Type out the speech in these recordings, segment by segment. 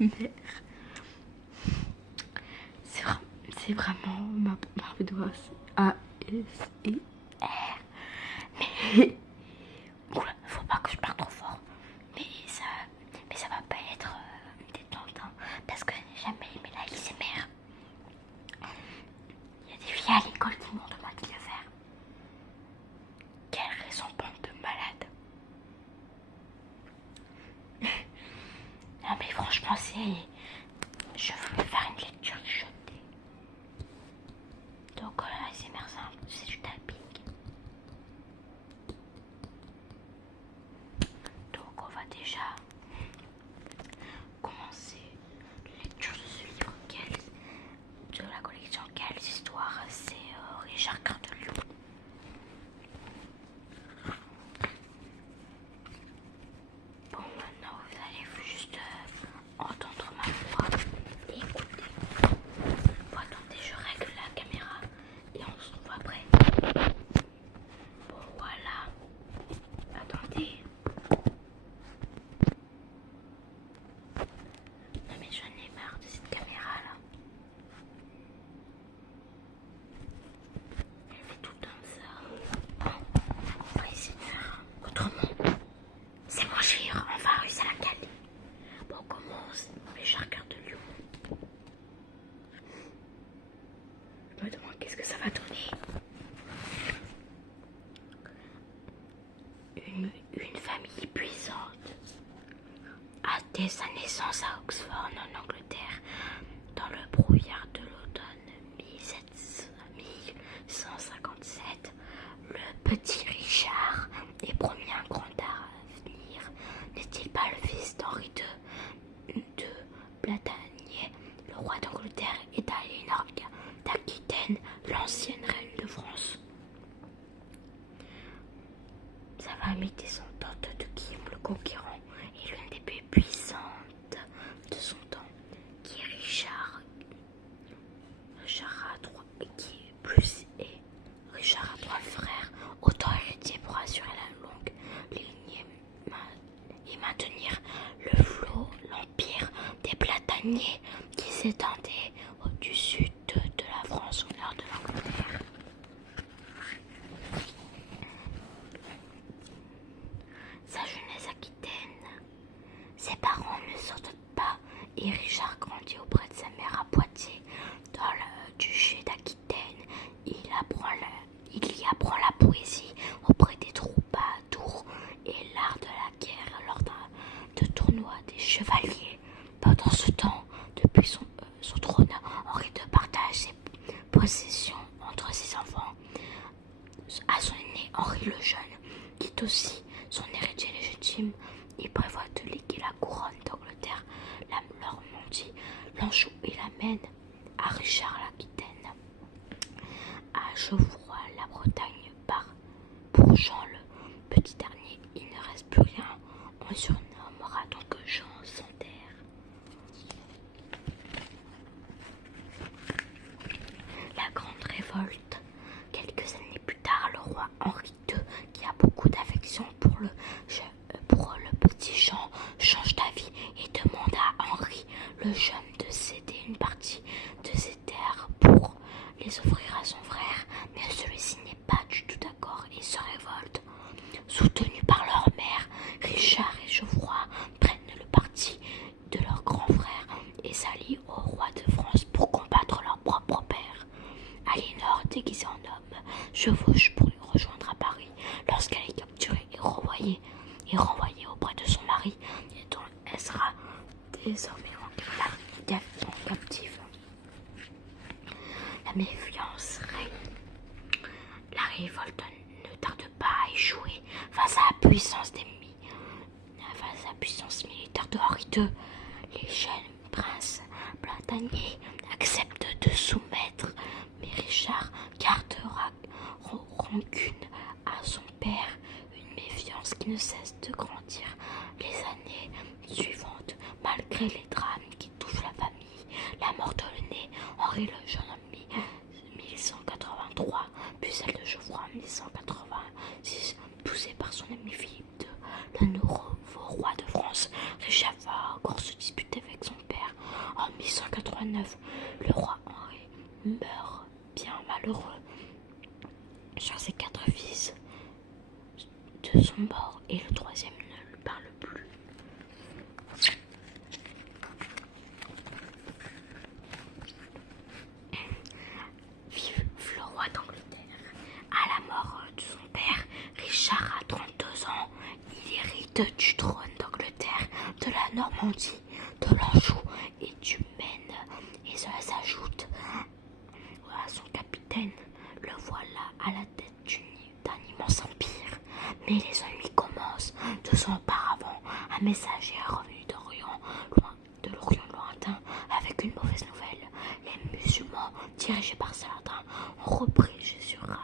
mère. C'est vraiment ma doigt. A-S-I-R. Mais oula, faut pas que je parle trop fort. Mais ça va pas être détente, hein, parce que j'ai jamais aimé la ASMR. Il y a des filles à l'école qui m'ont demandé de le faire. Quelle raison bande de malade. Non mais franchement je voulais faire une lecture chutée. Donc là c'est simple, c'est du tapping. Donc on va déjà commencer la lecture de ce livre de la collection Quelles histoires. C'est Richard Cœur de Lion. Bon, maintenant vous allez juste entendre ma voix et écouter. Bon, attendez, je règle la caméra et on se retrouve après. Bon, voilà. Attendez. Non mais j'en ai marre de cette caméra là. Elle fait tout comme ça. Bon, on va essayer de faire autrement. C'est mon chien, on va réussir à la caler. Bon, on commence. Richard Cœur de Lion. Je me demande qu'est-ce que ça va donner. Une famille puissante a dès sa naissance à Oxford en Angleterre dans le brouillard de l'automne 1157. Le petit Richard est promis un grand avenir. N'est-il pas le fils d'Henri de Platanier, le roi d'Angleterre, et d'Aliénor d'Aquitaine, l'ancienne reine de France? Sa famille descendante de Kim le Conquérant est l'une des plus puissantes de son temps, qui est Richard a trois frères, autant héritiers pour assurer la longue lignée et maintenir le flot, l'empire des Plataniers qui s'étendait du sud de la France au nord de l'Angleterre. Sa jeunesse aquitaine, ses parents ne sortent pas et Richard grandit auprès de sa mère à Poitiers, dans le duché d'Aquitaine. Il y apprend la poésie auprès des troubadours et l'art de la guerre lors de tournois des chevaliers. Pendant ce temps, depuis son trône, Henri II partage ses possessions entre ses enfants. À son aîné Henri le Jeune, qui est aussi son héritier légitime, il prévoit de léguer la couronne d'Angleterre, la Normandie, l'Anjou et la Maine à Richard l'Aquitaine. À Geoffroy, la Bretagne, pour Jean le petit dernier, il ne reste plus rien. On surnommera donc Jean sans terre. La grande révolte. Quelques années plus tard, le roi Henri II, qui a beaucoup d'affection pour le petit Jean, change d'avis et demande à Henri le Jeune de céder une partie de ses terres pour les offrir à son frère, mais celui-ci n'est pas du tout d'accord et se révolte. Soutenus par leur mère, Richard et Geoffroy prennent le parti de leur grand frère et s'allient au roi de France pour combattre leur propre père. Aliénor, déguisée en homme, chevauche pour le rejoindre à Paris lorsqu'elle est capturée et renvoyée auprès de son mari, et dont elle sera désormais captive. La méfiance règne. La révolte ne tarde pas à échouer face à la puissance militaire de Henri II. Les jeunes princes Plataniers acceptent de soumettre, mais Richard gardera rancune à son père, une méfiance qui ne cesse de grandir les années suivantes, malgré les drames qui touchent la famille. La mort de l'aîné Henri le Jeune en 1183, puis celle de Geoffroy en 1186, poussé par son ami Philippe II, le nouveau roi de France. Richard va encore se disputer avec son père 1589, le roi Henri meurt bien malheureux sur ses 4 fils. 2 sont morts et le 3e ne lui parle plus. Vive le roi d'Angleterre. À la mort de son père, Richard a 32 ans. Il hérite du trône d'Angleterre, de la Normandie, de l'Anjou et du Maine. Et cela s'ajoute à son capitaine. Le voilà à la tête d'un immense empire. Mais les ennuis commencent. 2 ans auparavant, un messager est revenu de l'Orient lointain avec une mauvaise nouvelle. Les musulmans, dirigés par Saladin, ont repris Jérusalem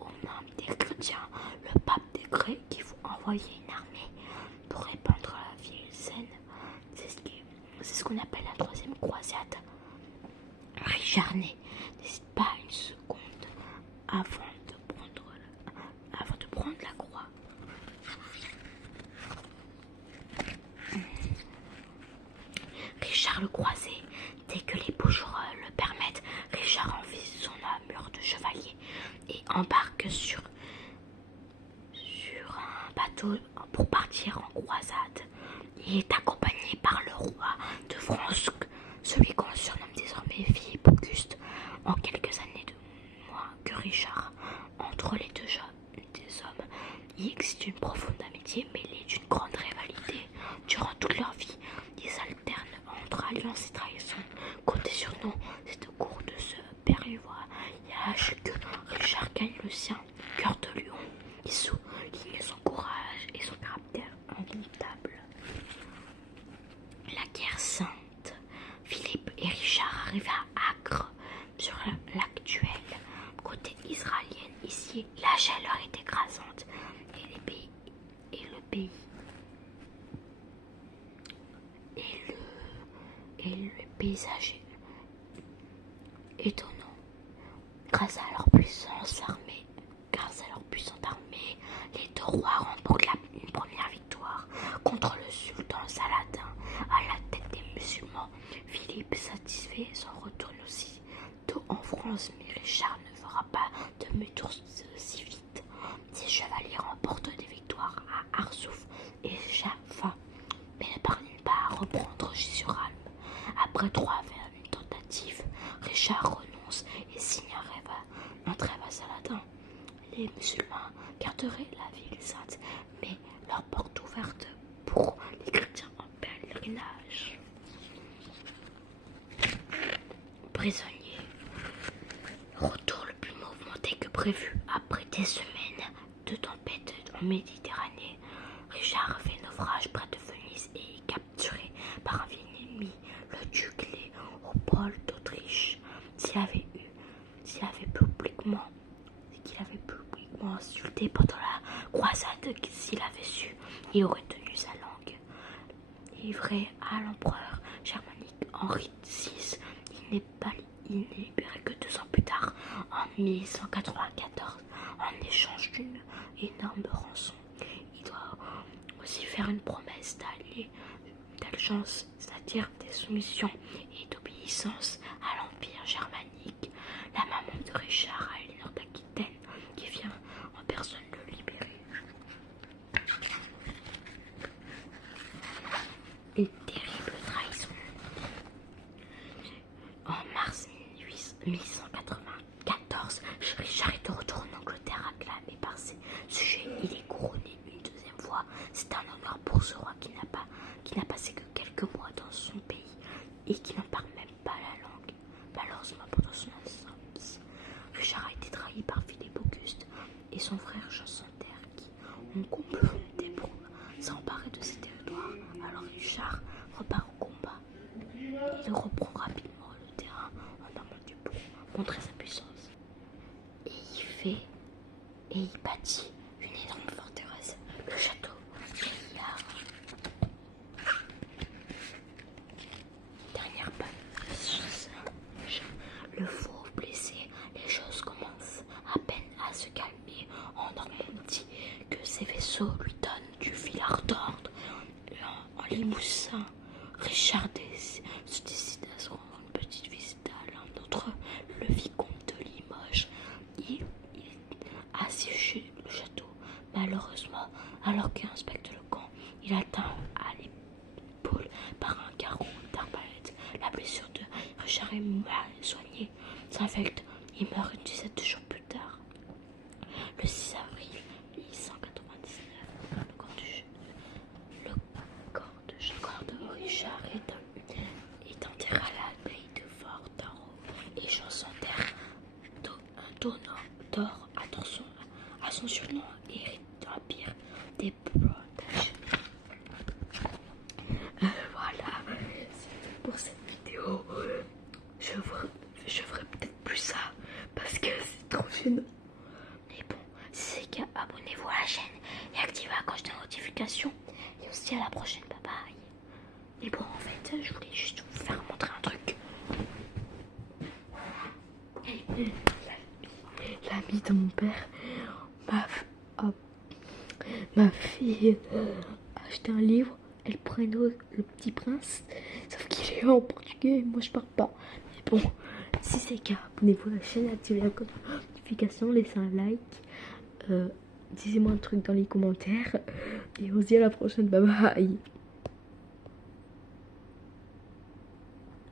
aux mains des chrétiens. Le pape décrète qu'il faut envoyer une armée pour répandre la vie saine. C'est ce qu'on appelle la 3e croisade. Richard n'hésite pas une seconde avant de prendre la croix. Richard le Croisé, dès que les bouches le permettent, Richard enfile son armure de chevalier et embarque sur un bateau pour partir en croisade. Il est accompagné par le roi de France, celui qu'on surnomme désormais Philippe Auguste. En quelques années de moins que Richard, entre les deux hommes, il existe une profonde amitié mêlée d'une grande rivalité. Durant toute leur vie, ils alternent entre alliance et trahison. Comptez sur nous, c'est au cours de ce périvoyage que Richard gagne le sien, cœur de lion. Il souligne son courage et son caractère indomptable. La guerre sainte. Philippe et Richard arrivent à Acre, sur l'actuel côté israélien. Ici, la chaleur est écrasante et le paysage est étonnant. Grâce à leur puissante armée, les 2 rois remportent une première victoire contre le sultan Saladin à la tête des musulmans. Philippe, satisfait, s'en retourne aussitôt en France, mais Richard ne fera pas demi-tour si vite. Ses chevaliers remportent des victoires à Arsouf et Jaffa, mais ne parviennent pas à reprendre Jérusalem. Après 3 tentatives, Richard renonce et signe un trêve à Saladin. Les musulmans garderaient la ville sainte, mais leur porte ouverte pour les chrétiens en pèlerinage. Prisonnier. Retour le plus mouvementé que prévu. Après des semaines de tempête en Méditerranée, Richard fait naufrage près de Venise et est capturé par un vieil ennemi, le duc Léopold d'Autriche. Qu'il avait publiquement insulté pendant la croisade, s'il avait su, il aurait tenu sa langue. Livré à l'empereur germanique Henri VI, il n'est libéré que 2 ans plus tard, en 1194, en échange d'une énorme rançon. Il doit aussi faire une promesse d'allégeance, c'est-à-dire de soumission et d'obéissance à l'Empire germanique. La maman de Richard, Éléonore d'Aquitaine, qui vient en personne le libérer. Une terrible trahison. En mars 1194, Richard est de retour en Angleterre, acclamé par ses sujets. Il est couronné une 2e fois. C'est un honneur pour ce roi qui n'a passé que quelques mois dans son pays et qui n'en parle même pas la langue. Malheureusement, pendant son absence, Richard a été trahi par Philippe Auguste et son frère Jean Santerre, qui ont comploté pour s'emparer de ces territoires. Alors Richard repart au combat. Il reprend rapidement le terrain en Normandie pour montrer sa puissance. Et il bâtit une énorme forteresse, le château Gaillard. Dernière chose, le faux blessé, les choses commencent à peine à se calmer en Normandie que ses vaisseaux lui donnent du fil à retordre. En Limousin, Richard se décide à se rendre contre le vicomte de Limoges. Il assiégé le château. Malheureusement, alors qu'il inspecte le camp, il atteint à l'épaule par un carreau d'arbalète. La blessure de Richard est mal soignée, s'infecte. Il meurt une dizaine de jours plus tard. Le 6 avril 1899, le corps de Richard est enterré à l'abbaye de Fort-Tarot et Chancenterre d'or à son surnom et hérite de l'empire des Bretages. Voilà, c'est pour cette vidéo. Je ferai peut-être plus ça parce que c'est trop gênant. Mais bon, si c'est le cas, abonnez-vous à la chaîne et activez la cloche de notification. Et aussi à la prochaine, bye bye. Mais bon, en fait, je voulais juste vous faire montrer un truc. L'ami de mon père m'a fait acheter un livre, El Preno, le Petit Prince, sauf qu'il est en portugais et moi je parle pas. Mais bon, si c'est le cas, abonnez-vous à la chaîne, activez la notification, laissez un like, disez-moi un truc dans les commentaires et on se dit à la prochaine, bye bye.